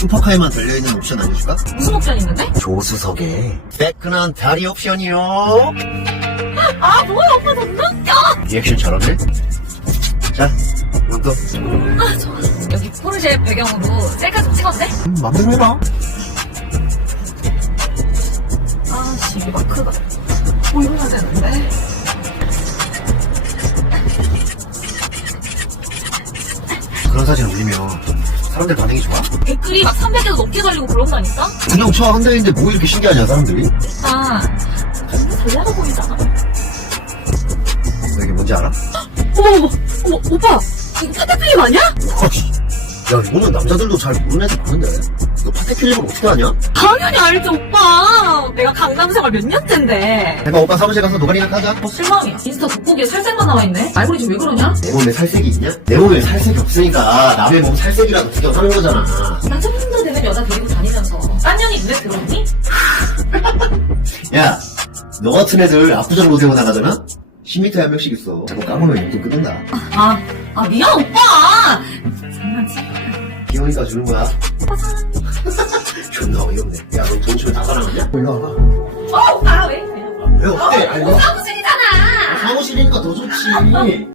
슈퍼카에만 달려있는 옵션 알려줄까? 무슨 옵션 있는데? 조수석에 새끈한 다리 옵션이요. 아 뭐야 오빠 존나 웃겨 리액션 잘하네? 자, 또아 좋아 여기 포르쉐 배경으로 셀카 좀 찍었대? 음, 맘대로 해봐. 아씨 이게 마크가 보여야 되는데 그런 사진 올리면 사람들 반응이 좋아? 댓글이 막 300개도 넘게 달리고 그런다니까? 그냥 차 한 대인데 뭐 이렇게 신기하냐 사람들이? 아 너무 달라가 보이잖아 너 이게 뭔지 알아? 어머 어머 어머 오빠 이거 파테필립 아니야? 야 이거는 남자들도 잘 모르는 애들 많은데 너 파테킬립을 어떻게 하냐? 당연히 알지 오빠 내가 강남 생활 몇 년째인데 내가 오빠 사무실 가서 노가리나 타자 어 실망이야 인스타 돋보기에 살색만 나와있네 알고리즘 왜 그러냐? 내 몸에 살색이 있냐? 내 몸에 살색이 없으니까 남의 몸 살색이라도 구경하는 거잖아 나 혼자 되는 여자 데리고 다니면서 딴 년이 눈에 들어오니? 야, 너 같은 애들 압구정 로데오 나가잖아? 10m에 한 명씩 있어. 자꾸 까보면 용돈 끊는다. 아, 아 미안 오빠 장난치? 귀여우니까 주는 거야. 존나 어이없네. 야, 너다 사랑하냐? 일로 와봐. 어 오빠 왜? 왜 어때? 아니, 너 사무실이잖아 사무실이니까 더 좋지.